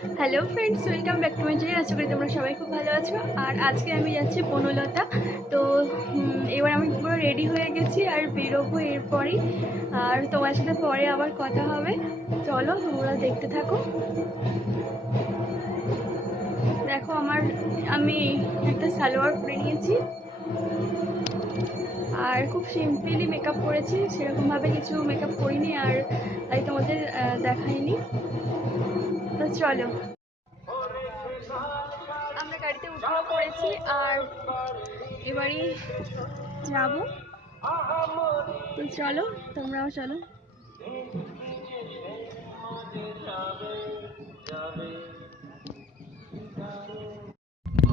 Hello friends welcome back to my channel আশা করি তোমরা সবাই খুব ভালো আছো। আর আজকে আমি যাচ্ছি বনলতা। তো এবার আমি পুরো রেডি হয়ে গেছি আর বেরোবো এরপরই। আর তোমার সাথে পরে আবার কথা হবে। চলো, তোমরা দেখতে থাকো। দেখো আমার, আমি একটা সালোয়ার পরে নিয়েছি। আর খুব সিম্পলি মেকআপ করেছি। সেরকমভাবে কিছু মেকআপ করিনি আর তাই তোমাদের দেখাইনি। চলো আমরা গাড়িতে উঠেও পড়েছি আর এবারই যাব। তো চলো তোমরাও চলো।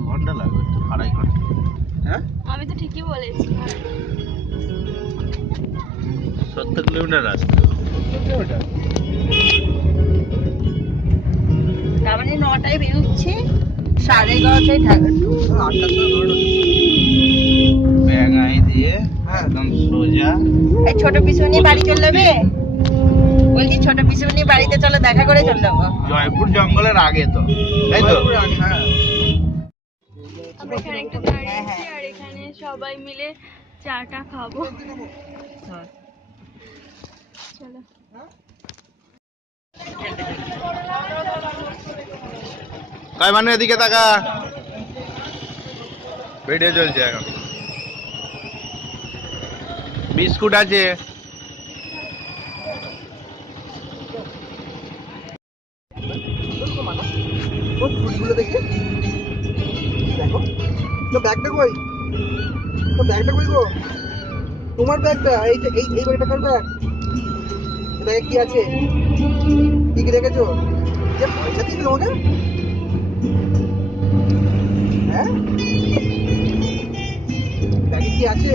ঘণ্টা লাগবে তো আড়াই ঘণ্টা। হ্যাঁ? আমি তো ঠিকই বলেছি সত্তর কিলোমিটার রাস্তা। তার মানে নটায় বেরোচ্ছে। সাড়ে এগারোটায় ঢাকা ব্যাঙাই দিয়ে একদম সোজা। এই ছোট পিছুনি বাড়ি চলে যাবে? বলছি ছোট পিছুনি বাড়িতে চলো দেখা করে চলে যাব। জয়পুর জঙ্গলের আগে তো তাই তো? আমরা এখানে একটু দাঁড়িয়েছি আর এখানে সবাই মিলে চাটা খাব। চলো। কয় মানে এদিকে তাকা? ভিডিও চলছে এখন। বিস্কুট আছে। তোমার ব্যাগটা, এই এই ব্যাগটা কার ব্যাগ? ব্যাগে কি আছে? কি কি রেখেছো যে পয়সা দিবি তোমাকে? হ্যাঁ? ব্যাগে কি আছে?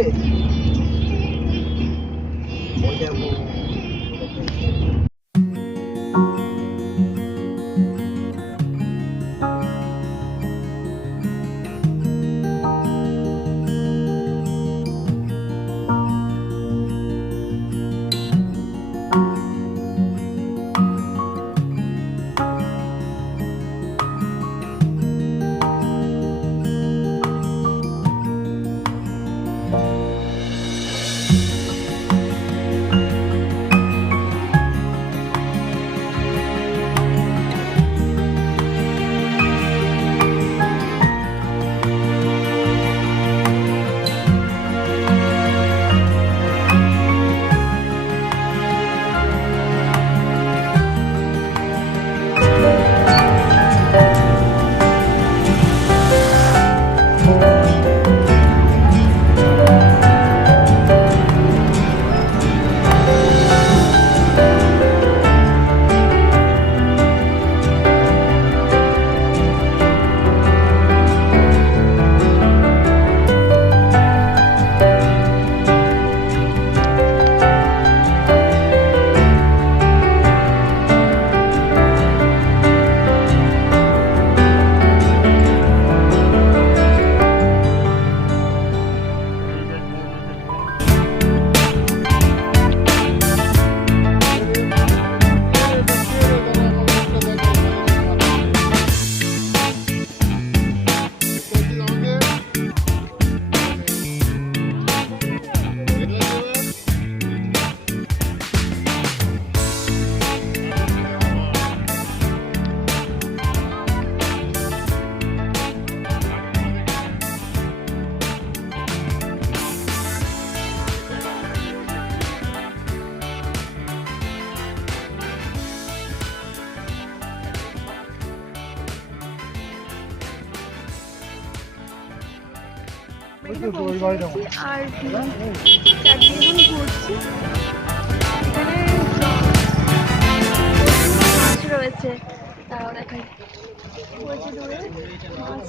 অ্যাপার্টমেন্টে পৌঁছেছি আর চার দিন ঘুরছি। এখানে রয়েছে। তাও দেখাই রয়েছে দূরে মাছ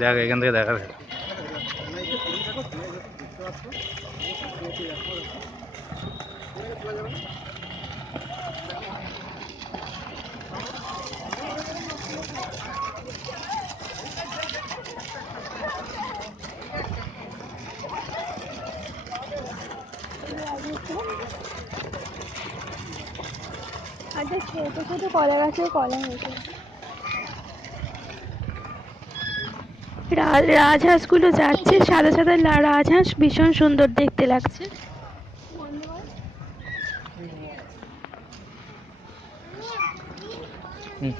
দেখ এখান থেকে দেখা যায় একটা ছোট ছোট কলা গাছেও কলা হয়েছে রাজহাঁসগুলো যাচ্ছে সাদা সাদা রাজহাঁস ভীষণ সুন্দর দেখতে লাগছে হুম।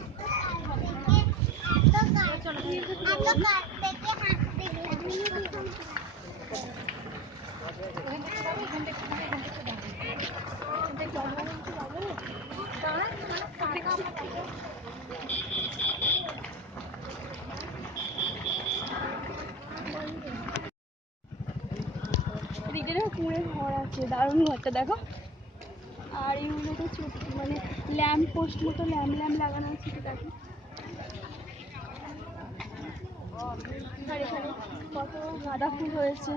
এদিকে ঘর আছে দারুণ ঘরটা দেখো। আর এইগুলো তো ছোট মানে ল্যাম্প পোস্ট মতো ল্যাম্প ল্যাম্প লাগানো আছে তো দেখো। আর এখানে কত গাঁদা ফুল হয়েছে।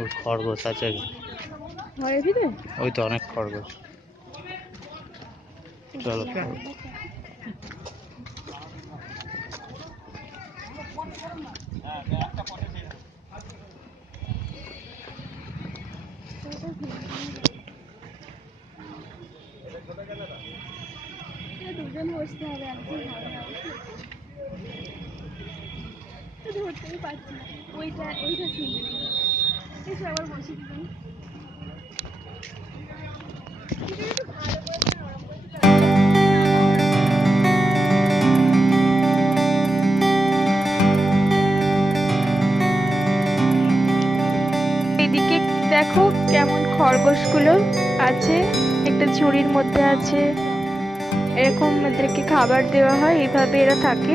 ওই খরগোশ আছে। ঘরের ভিতরে? ওই তো অনেক খরগোশ। চলো। দুজন বসতে হবে একজন ধরতেই পারছি ওইটা ওইটা শুনবে এসে আবার বসে দিলাম দেখো কেমন খরগোশগুলো আছে, একটা ঝুড়ির মধ্যে আছে। এরকম এদেরকে খাবার দেওয়া হয়, এভাবে এরা থাকে।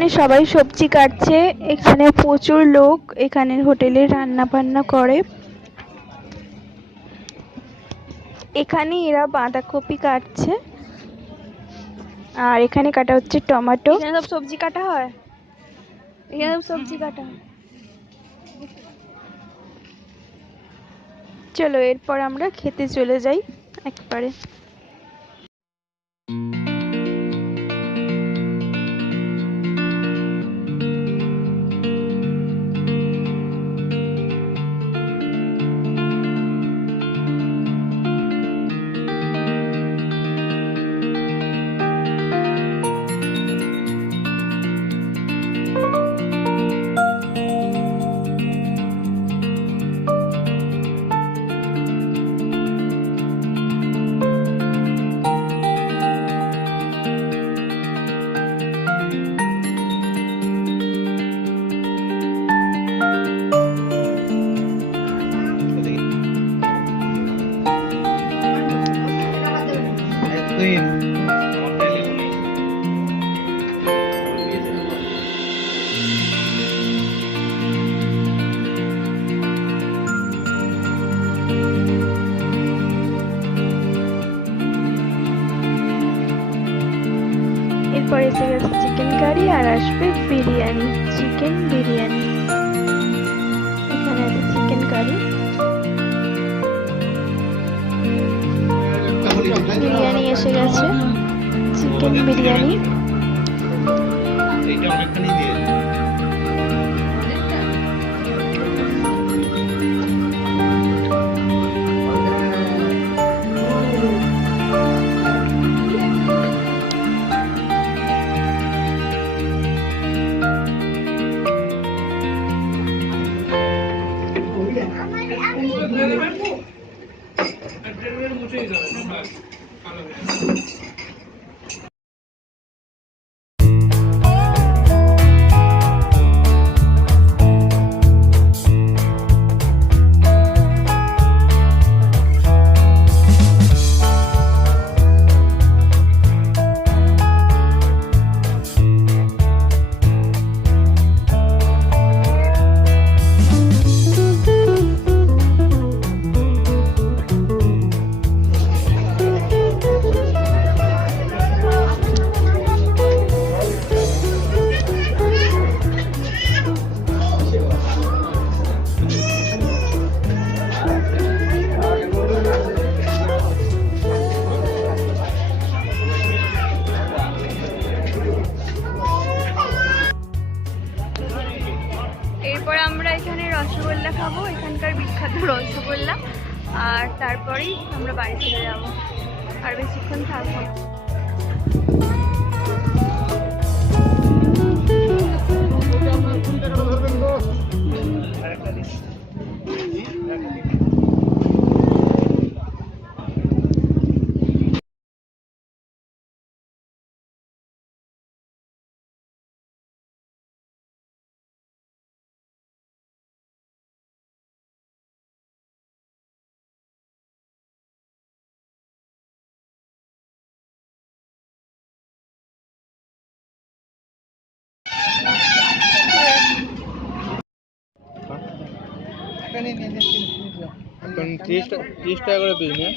এখানে সবাই সবজি কাটছে এখানে প্রচুর লোক এখানের হোটেলে রান্না বান্না করে। এখানে এরা বাঁধাকপি কাটছে। আর এখানে কাটা হচ্ছে টমেটো। এখানে সব সবজি কাটা হয়? এখানে সব সবজি কাটা হয়? চলো এরপর আমরা খেতে চলে যাই একবারে। এরপর এসে গেছে চিকেন কারি আর আসবে বিরিয়ানি চিকেন বিরিয়ানি বিরিয়ানি। আর বেশিক্ষণ पण तीस तीस टाकडे पीस नाही